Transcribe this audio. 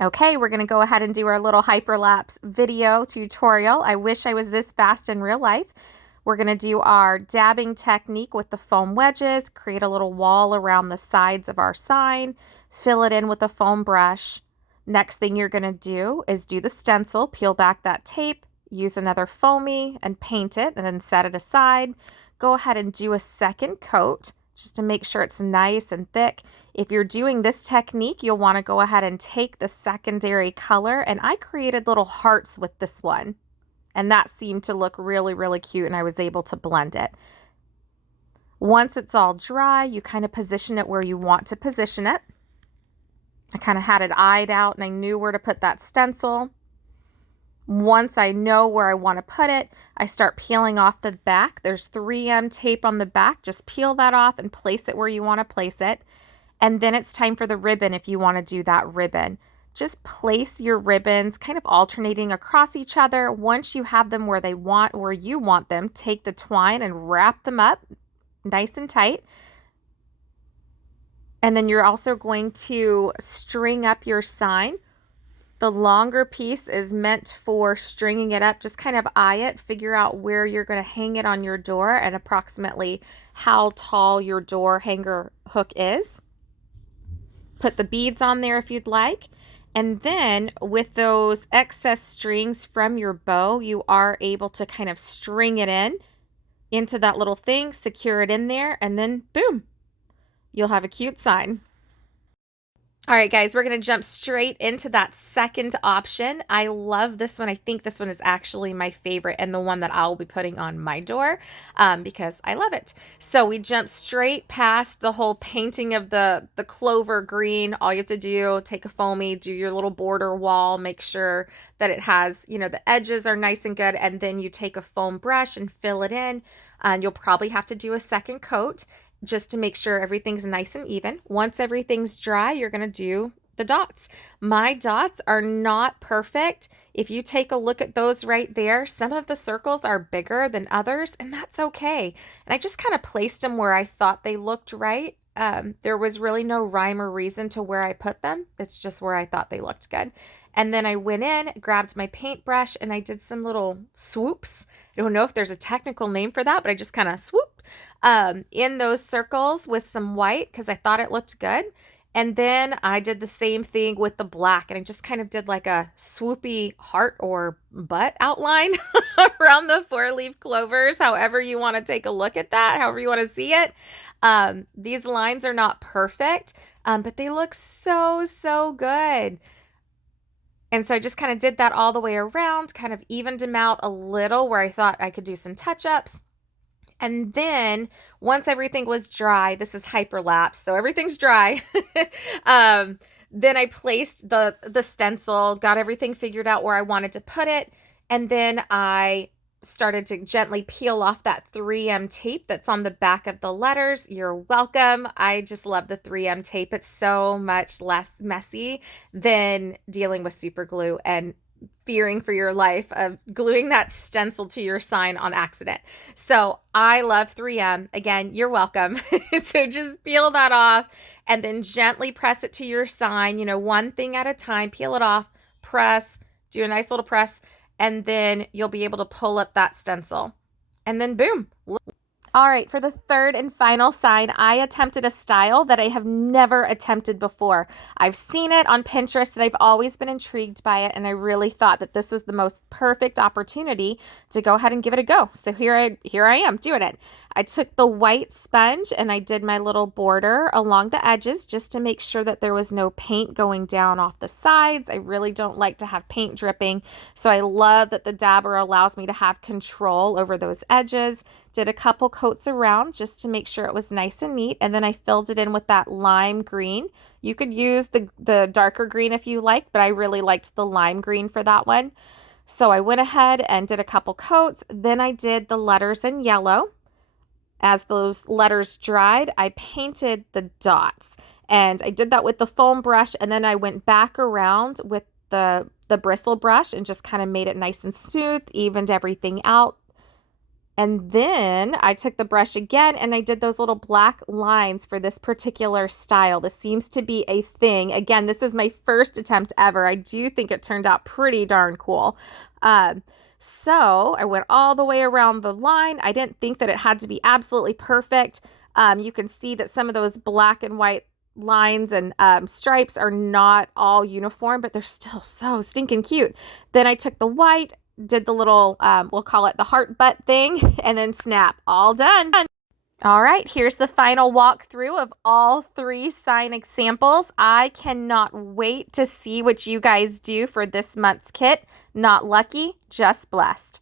Okay, we're gonna go ahead and do our little hyperlapse video tutorial. I wish I was this fast in real life. We're gonna do our dabbing technique with the foam wedges, create a little wall around the sides of our sign, fill it in with a foam brush. Next thing you're gonna do is do the stencil, peel back that tape, use another foamy and paint it, and then set it aside. Go ahead and do a second coat just to make sure it's nice and thick. If you're doing this technique, you'll want to go ahead and take the secondary color, and I created little hearts with this one, and that seemed to look really, really cute, and I was able to blend it. Once it's all dry, you kind of position it where you want to position it. I kind of had it eyed out, and I knew where to put that stencil. Once I know where I want to put it, I start peeling off the back. There's 3M tape on the back. Just peel that off and place it where you want to place it. And then it's time for the ribbon if you want to do that ribbon. Just place your ribbons kind of alternating across each other. Once you have them where you want them, take the twine and wrap them up nice and tight. And then you're also going to string up your sign. The longer piece is meant for stringing it up. Just kind of eye it, figure out where you're going to hang it on your door and approximately how tall your door hanger hook is. Put the beads on there if you'd like. And then with those excess strings from your bow, you are able to kind of string it into that little thing, secure it in there, and then boom, you'll have a cute sign. All right, guys, we're going to jump straight into that second option. I love this one. I think this one is actually my favorite and the one that I'll be putting on my door because I love it. So we jump straight past the whole painting of the clover green. All you have to do, take a foamy, do your little border wall, make sure that it has, the edges are nice and good, and then you take a foam brush and fill it in. And you'll probably have to do a second coat just to make sure everything's nice and even. Once everything's dry, you're going to do the dots. My dots are not perfect. If you take a look at those right there, some of the circles are bigger than others, and that's okay. And I just kind of placed them where I thought they looked right. There was really no rhyme or reason to where I put them. It's just where I thought they looked good. And then I went in, grabbed my paintbrush, and I did some little swoops. I don't know if there's a technical name for that, but I just kind of swooped in those circles with some white because I thought it looked good. And then I did the same thing with the black, and I just kind of did like a swoopy heart or butt outline around the 4-leaf clovers, however you want to take a look at that, however you want to see it. These lines are not perfect, but they look so, so good. And so I just kind of did that all the way around, kind of evened them out a little where I thought I could do some touch-ups. And then once everything was dry, this is hyperlapse, so everything's dry. Then I placed the stencil, got everything figured out where I wanted to put it, and then I started to gently peel off that 3M tape that's on the back of the letters. You're welcome. I just love the 3M tape. It's so much less messy than dealing with super glue and fearing for your life of gluing that stencil to your sign on accident. So I love 3M. Again, you're welcome. So just peel that off and then gently press it to your sign, one thing at a time. Peel it off, press, do a nice little press, and then you'll be able to pull up that stencil. And then boom. All right, for the third and final sign, I attempted a style that I have never attempted before. I've seen it on Pinterest and I've always been intrigued by it, and I really thought that this was the most perfect opportunity to go ahead and give it a go. So here I am doing it. I took the white sponge and I did my little border along the edges just to make sure that there was no paint going down off the sides. I really don't like to have paint dripping, so I love that the dabber allows me to have control over those edges. Did a couple coats around just to make sure it was nice and neat, and then I filled it in with that lime green. You could use the darker green if you like, but I really liked the lime green for that one. So I went ahead and did a couple coats. Then I did the letters in yellow. As those letters dried, I painted the dots, and I did that with the foam brush, and then I went back around with the bristle brush and just kind of made it nice and smooth, evened everything out. And then I took the brush again and I did those little black lines for this particular style. This seems to be a thing. Again, this is my first attempt ever. I do think it turned out pretty darn cool. So I went all the way around the line. I didn't think that it had to be absolutely perfect. You can see that some of those black and white lines and stripes are not all uniform, but they're still so stinking cute. Then I took the white, did the little, we'll call it the heart butt thing, and then snap, all done. All right, here's the final walkthrough of all 3 sign examples. I cannot wait to see what you guys do for this month's kit. Not lucky, just blessed.